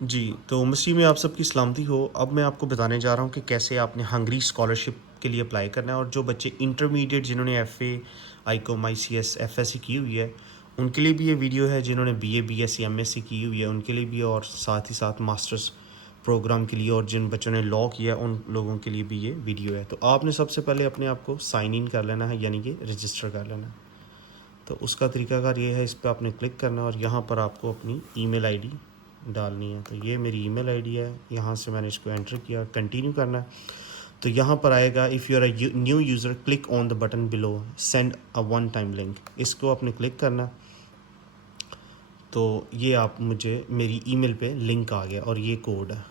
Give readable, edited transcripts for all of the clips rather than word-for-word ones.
जी, तो मसीह में आप सबकी सलामती हो। अब मैं आपको बताने जा रहा हूँ कि कैसे आपने हंगरी स्कॉलरशिप के लिए अप्लाई करना है और जो बच्चे इंटरमीडिएट जिन्होंने एफ़ए, आईकॉम, आईसीएस, एफएससी की हुई है, उनके लिए भी ये वीडियो है। जिन्होंने बीए, बीएससी, एमएससी की हुई है, उनके लिए भी, और साथ ही साथ मास्टर्स प्रोग्राम के लिए, और जिन बच्चों ने लॉ किया है, उन लोगों के लिए भी ये वीडियो है। तो आपने सबसे पहले अपने आप को साइन इन कर लेना है, यानी कि रजिस्टर कर लेना है। तो उसका तरीकाकार ये है, इस पे आपने क्लिक करना है और यहाँ पर आपको अपनी ईमेल आईडी डालनी है। तो ये मेरी ईमेल आईडी है, यहाँ से मैंने इसको एंटर किया, कंटिन्यू करना है। तो यहाँ पर आएगा, if you are a new user click on the button below send a one time link. इसको आपने क्लिक करना। तो ये आप मुझे मेरी ईमेल पे लिंक आ गया और ये कोड है।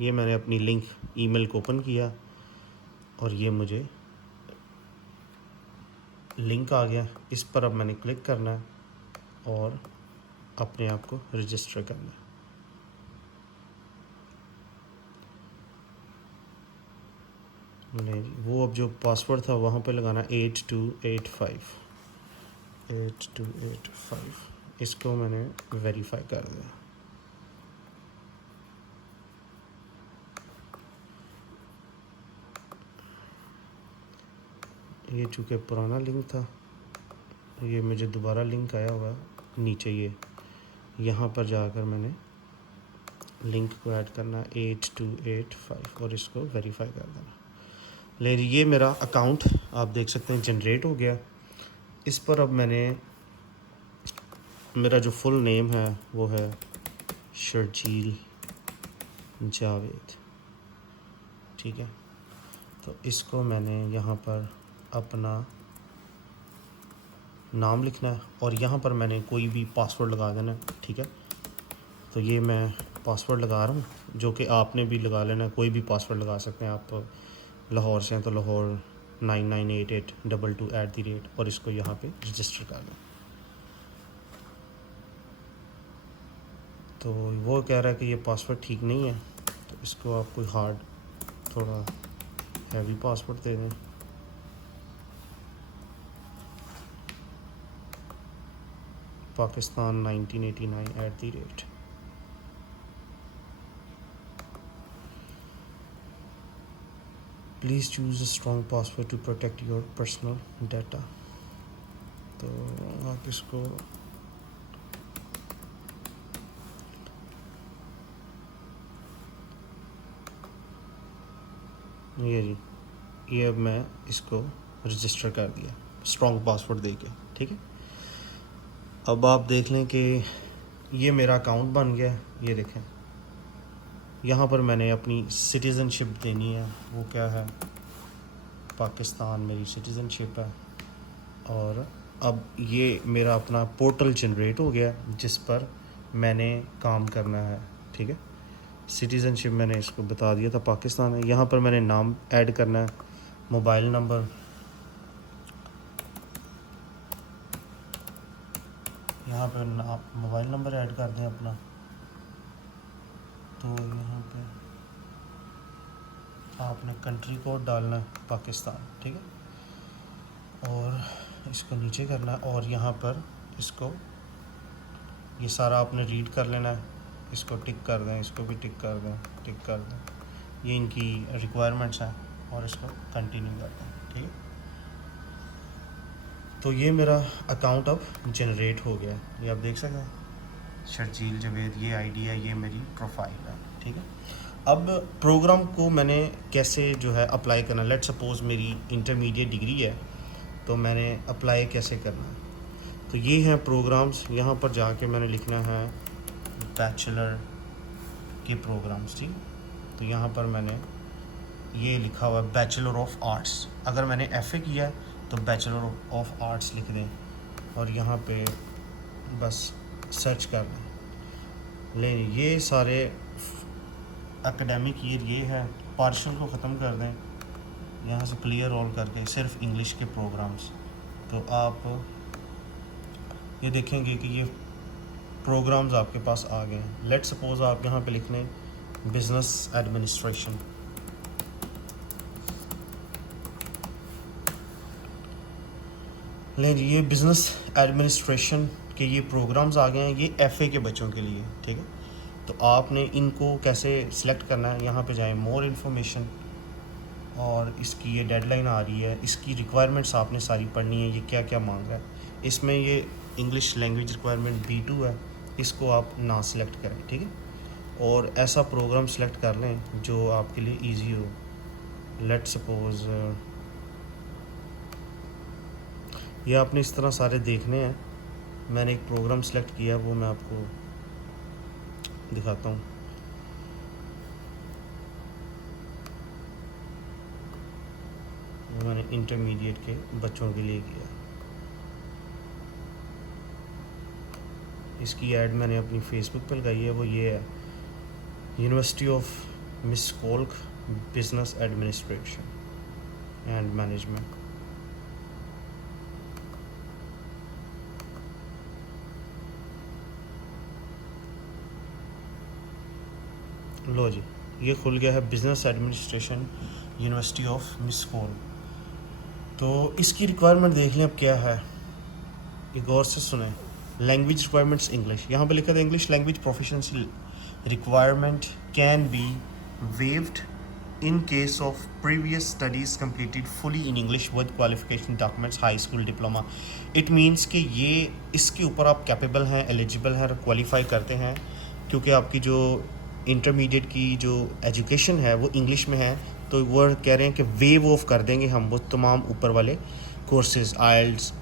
ये मैंने अपनी लिंक ईमेल को ओपन किया और ये मुझे लिंक आ गया। इस पर अब मैंने क्लिक करना है और अपने आप को रजिस्टर करना है। नहीं, वो अब जो पासवर्ड था वहाँ पे लगाना 8285। इसको मैंने वेरीफाई कर दिया। ये चूँकि पुराना लिंक था, ये मुझे दोबारा लिंक आया हुआ नीचे। ये यहाँ पर जाकर मैंने लिंक को ऐड करना 8285 और इसको वेरीफाई कर देना। लेकिन ये मेरा अकाउंट आप देख सकते हैं जनरेट हो गया। इस पर अब मैंने, मेरा जो फुल नेम है वो है शर्जील जावेद, ठीक है। तो इसको मैंने यहाँ पर अपना नाम लिखना है और यहाँ पर मैंने कोई भी पासवर्ड लगा देना है, ठीक है। तो ये मैं पासवर्ड लगा रहा हूँ, जो कि आपने भी लगा लेना है। कोई भी पासवर्ड लगा सकते हैं आप। लाहौर से हैं तो लाहौर 998822 और इसको यहाँ पे रजिस्टर कर दें। तो वो कह रहा है कि ये पासवर्ड ठीक नहीं है, तो इसको आप कोई हार्ड, थोड़ा हैवी पासवर्ड दे दें। Pakistan 1989 @ please choose a strong password to protect your personal data. तो आप इसको ये जी, ये अब मैं इसको रजिस्टर कर दिया स्ट्रॉन्ग पासवर्ड दे के, ठीक है। अब आप देख लें कि ये मेरा अकाउंट बन गया। ये देखें, यहाँ पर मैंने अपनी सिटीज़नशिप देनी है। वो क्या है, पाकिस्तान मेरी सिटीज़नशिप है। और अब ये मेरा अपना पोर्टल जनरेट हो गया जिस पर मैंने काम करना है, ठीक है। सिटीज़नशिप मैंने इसको बता दिया था, पाकिस्तान है। यहाँ पर मैंने नाम ऐड करना है, मोबाइल नंबर, यहाँ पर मोबाइल नंबर ऐड कर दें अपना। तो यहाँ पे आपने कंट्री कोड डालना है पाकिस्तान, ठीक है। और इसको नीचे करना है और यहाँ पर इसको, ये सारा आपने रीड कर लेना है। इसको टिक कर दें, इसको भी टिक कर दें, टिक कर दें। ये इनकी रिक्वायरमेंट्स हैं और इसको कंटिन्यू कर दें, ठीक है। तो ये मेरा अकाउंट अब जनरेट हो गया। ये आप देख सकते हैं, शर्जील जावेद ये आईडी है, ये मेरी प्रोफाइल है, ठीक है। अब प्रोग्राम को मैंने कैसे जो है अप्लाई करना, लेट सपोज़ मेरी इंटरमीडिएट डिग्री है, तो मैंने अप्लाई कैसे करना है। तो ये हैं प्रोग्राम्स। यहाँ पर जाके मैंने लिखना है बैचलर के प्रोग्राम्स, ठीक। तो यहाँ पर मैंने ये लिखा हुआ है बैचलर ऑफ आर्ट्स। अगर मैंने एफ़ए किया है तो बैचलर ऑफ आर्ट्स लिख दें और यहाँ पे बस सर्च कर दें। लेकिन ये सारे एकेडमिक ईयर ये है, पार्शल को ख़त्म कर दें, यहाँ से क्लियर ऑल करके सिर्फ इंग्लिश के प्रोग्राम्स। तो आप ये देखेंगे कि ये प्रोग्राम्स आपके पास आ गए हैं। लेट सपोज़ आप यहाँ पे लिख लें बिज़नेस एडमिनिस्ट्रेशन। लेकिन ये बिज़नेस एडमिनिस्ट्रेशन के ये प्रोग्राम्स आ गए हैं, ये एफ़ए के बच्चों के लिए, ठीक है। तो आपने इनको कैसे सिलेक्ट करना है, यहाँ पे जाएं मोर इन्फॉर्मेशन, और इसकी ये डेडलाइन आ रही है, इसकी रिक्वायरमेंट्स आपने सारी पढ़नी है, ये क्या क्या मांग रहा है। इसमें ये इंग्लिश लैंग्वेज रिक्वायरमेंट B2 है, इसको आप ना सिलेक्ट करें, ठीक है। और ऐसा प्रोग्राम सिलेक्ट कर लें जो आपके लिए इजी हो। लेट्स सपोज ये आपने इस तरह सारे देखने हैं। मैंने एक प्रोग्राम सेलेक्ट किया, वो मैं आपको दिखाता हूँ। वो मैंने इंटरमीडिएट के बच्चों के लिए किया। इसकी ऐड मैंने अपनी फेसबुक पर लगाई है। वो ये है, university of Miskolc business administration and management. लो जी, ये खुल गया है, business administration university of Miskolc. तो इसकी रिक्वायरमेंट देख लें अब क्या है, ये गौर से सुने। लैंग्वेज रिक्वायरमेंट्स इंग्लिश, यहाँ पे लिखा था English language proficiency requirement can be waived in case of previous studies completed fully in English with qualification documents high school diploma। it means कि ये इसके ऊपर आप कैपेबल हैं, एलिजिबल हैं, क्वालिफाई करते हैं, क्योंकि आपकी जो इंटरमीडिएट की जो एजुकेशन है वो इंग्लिश में है। तो वो कह रहे हैं कि वेव ऑफ कर देंगे हम वो तमाम ऊपर वाले कोर्सेज, आइल्स,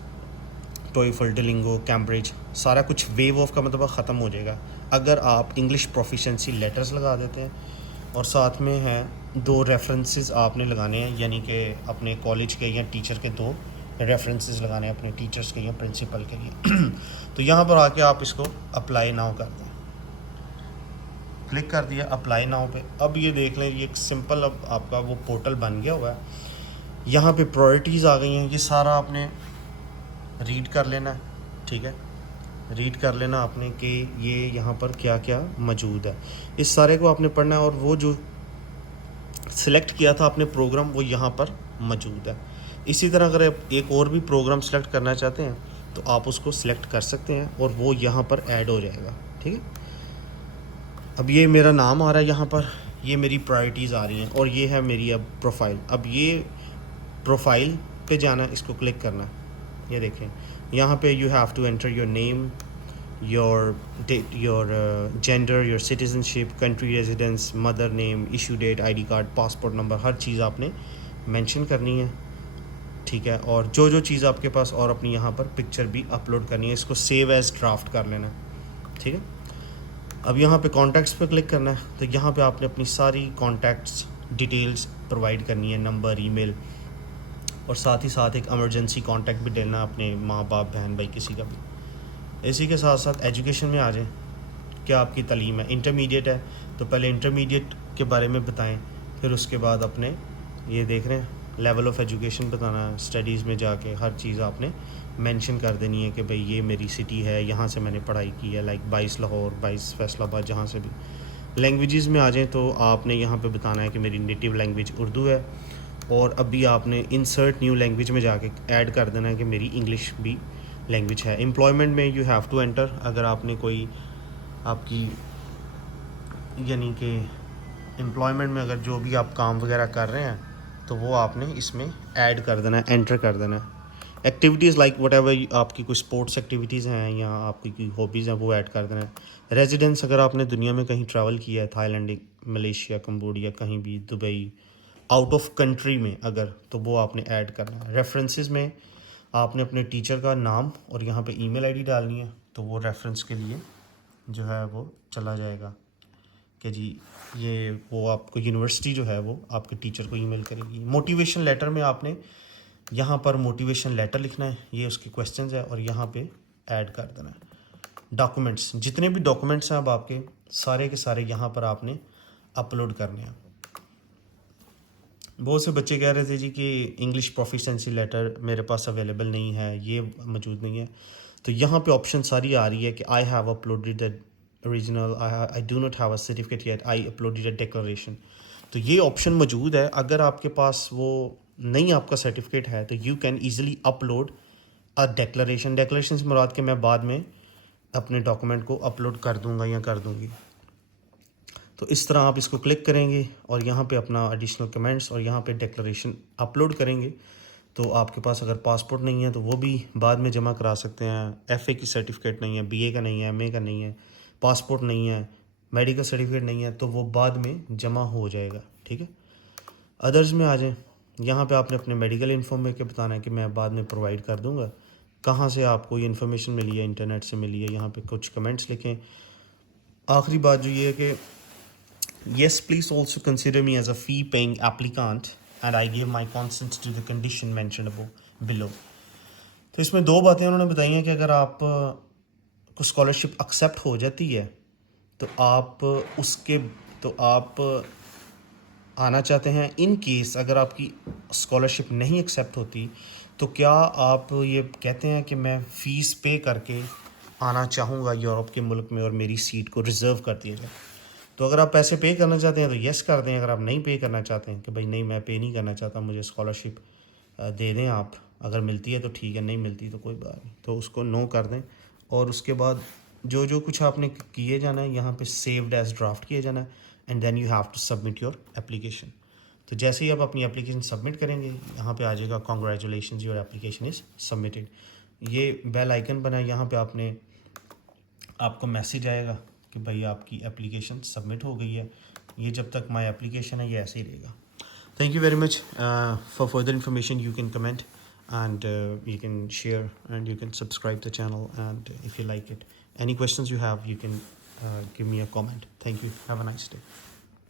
टोइफल, डुओलिंगो, कैम्ब्रिज, सारा कुछ वेव ऑफ का मतलब ख़त्म हो जाएगा अगर आप इंग्लिश प्रोफिशिएंसी लेटर्स लगा देते हैं। और साथ में हैं 2 रेफरेंसेस आपने लगाने हैं, यानी कि अपने कॉलेज के या टीचर के 2 रेफरेंसेस लगाने हैं अपने टीचर्स के या प्रिंसिपल के लिए। तो यहाँ पर आके आप इसको अप्लाई नाउ कर दें। क्लिक कर दिया अप्लाई नाउ पे। अब ये देख लें, ये एक सिंपल अब आपका वो पोर्टल बन गया हुआ है। यहाँ पे प्रायोरिटीज़ आ गई हैं, ये सारा आपने रीड कर लेना है, ठीक है। रीड कर लेना आपने कि ये यहाँ पर क्या क्या मौजूद है, इस सारे को आपने पढ़ना है। और वो जो सिलेक्ट किया था आपने प्रोग्राम, वो यहाँ पर मौजूद है। इसी तरह अगर आप एक और भी प्रोग्राम सेलेक्ट करना चाहते हैं तो आप उसको सिलेक्ट कर सकते हैं और वो यहाँ पर ऐड हो जाएगा, ठीक है। अब ये मेरा नाम आ रहा है यहाँ पर, ये मेरी प्रायोरिटीज़ आ रही हैं, और ये है मेरी अब प्रोफाइल। अब ये प्रोफाइल पे जाना, इसको क्लिक करना। ये देखें यहाँ पे you have to enter your name, your date, your gender, your citizenship, country residence, mother name, issue date, ID card, passport number, हर चीज़ आपने मेंशन करनी है, ठीक है। और जो जो चीज़ आपके पास, और अपनी यहाँ पर पिक्चर भी अपलोड करनी है। इसको सेव एज ड्राफ्ट कर लेना, ठीक है। अब यहाँ पे कॉन्टैक्ट्स पे क्लिक करना है। तो यहाँ पे आपने अपनी सारी कॉन्टैक्ट्स डिटेल्स प्रोवाइड करनी है, नंबर, ईमेल, और साथ ही साथ एक इमरजेंसी कांटेक्ट भी देना अपने माँ बाप, बहन भाई, किसी का भी। इसी के साथ साथ एजुकेशन में आ जाएं, क्या आपकी तालीम है। इंटरमीडिएट है तो पहले इंटरमीडिएट के बारे में बताएं, फिर उसके बाद अपने ये देख रहे हैं लेवल ऑफ एजुकेशन बताना है। स्टडीज़ में जाके हर चीज़ आपने मेंशन कर देनी है कि भाई ये मेरी सिटी है, यहाँ से मैंने पढ़ाई की है, लाइक 22 लाहौर, 22 फैसलाबाद, जहाँ से भी। लैंग्वेजेस में आ जाएँ तो आपने यहाँ पे बताना है कि मेरी नेटिव लैंग्वेज उर्दू है, और अभी आपने इंसर्ट न्यू लैंग्वेज में जाके ऐड कर देना है कि मेरी इंग्लिश भी लैंग्वेज है। एम्प्लॉयमेंट में यू हैव टू एंटर, अगर आपने कोई आपकी यानी कि एम्प्लॉयमेंट में अगर जो भी आप काम वगैरह कर रहे हैं तो वो आपने इसमें ऐड कर देना है, एंटर कर देना है। एक्टिविटीज़ लाइक वट एवर, आपकी कोई स्पोर्ट्स एक्टिविटीज़ हैं या आपकी कोई हॉबीज़ हैं, वो ऐड कर देना है। रेजिडेंस, अगर आपने दुनिया में कहीं ट्रैवल किया है, थाईलैंड, मलेशिया, कंबोडिया, कहीं भी, दुबई, आउट ऑफ कंट्री में अगर, तो वो आपने ऐड करना है। रेफरेंसेस में आपने अपने टीचर का नाम और यहाँ पे ईमेल आईडी डालनी है, तो वो रेफरेंस के लिए जो है वो चला जाएगा कि जी ये वो आपको यूनिवर्सिटी जो है वो आपके टीचर को ईमेल करेगी। मोटिवेशन लेटर में आपने यहाँ पर मोटिवेशन लेटर लिखना है, ये उसके क्वेश्चंस है, और यहाँ पे ऐड कर देना है। डॉक्यूमेंट्स, जितने भी डॉक्यूमेंट्स हैं अब आपके सारे के सारे यहाँ पर आपने अपलोड करने हैं। बहुत से बच्चे कह रहे थे जी कि इंग्लिश प्रोफिशिएंसी लेटर मेरे पास अवेलेबल नहीं है, ये मौजूद नहीं है। तो यहाँ पे ऑप्शन सारी आ रही है कि I have uploaded the original, I do not have a certificate yet, I uploaded a declaration. तो ये ऑप्शन मौजूद है। अगर आपके पास वो नहीं, आपका सर्टिफिकेट है, तो you can easily upload a declaration. Declaration से मुराद के मैं बाद में अपने डॉक्यूमेंट को अपलोड कर दूंगा या कर दूंगी। तो इस तरह आप इसको क्लिक करेंगे और यहाँ पे अपना एडिशनल कमेंट्स और यहाँ पे डिक्लेरेशन अपलोड करेंगे। तो आपके पास अगर पासपोर्ट नहीं है तो वो भी बाद में जमा करा सकते हैं। एफए की सर्टिफिकेट नहीं है, बीए का नहीं है, एमए का नहीं है, पासपोर्ट नहीं है, मेडिकल सर्टिफिकेट नहीं है, तो वो बाद में जमा हो जाएगा। ठीक है, अदर्स में आ जाएं। यहाँ पे आपने अपने मेडिकल इन्फॉर्म में के बताना है कि मैं बाद में प्रोवाइड कर दूँगा। कहाँ से आपको ये इन्फॉर्मेशन मिली है, इंटरनेट से मिली है, यहाँ पे कुछ कमेंट्स लिखें। आखिरी बात जो ये है कि yes, please also consider me as a fee-paying applicant and I give my consent to the condition mentioned below. तो इसमें दो बातें उन्होंने बताई हैं कि अगर आप को स्कॉलरशिप एक्सेप्ट हो जाती है तो आप उसके तो आप आना चाहते हैं। इन केस अगर आपकी स्कॉलरशिप नहीं एक्सेप्ट होती तो क्या आप ये कहते हैं कि मैं फ़ीस पे करके आना चाहूँगा यूरोप के मुल्क में और मेरी सीट को रिज़र्व कर दिया जाए। तो अगर आप पैसे पे करना चाहते हैं तो येस कर दें। अगर आप नहीं पे करना चाहते हैं कि भाई नहीं मैं पे नहीं करना चाहता, मुझे स्कॉलरशिप दे दें आप, अगर मिलती है तो ठीक है, नहीं मिलती तो कोई बात नहीं, तो उसको नो कर दें। और उसके बाद जो जो कुछ आपने किए जाना है यहाँ पे सेव्ड एज ड्राफ्ट किए जाना है and then you have to submit your application. तो जैसे ही आप अपनी एप्लीकेशन सबमिट करेंगे यहाँ पे आ जाएगा congratulation your application is submitted. ये बेल आइकन बना है, यहाँ पे आपको मैसेज आएगा कि भाई आपकी एप्लीकेशन सबमिट हो गई है। ये जब तक माई एप्लीकेशन है ये ऐसे ही रहेगा। Thank you very much for further information you can comment and you can share and you can subscribe the channel, and if you like it, any questions you have you can give me a comment. Thank you, have a nice day.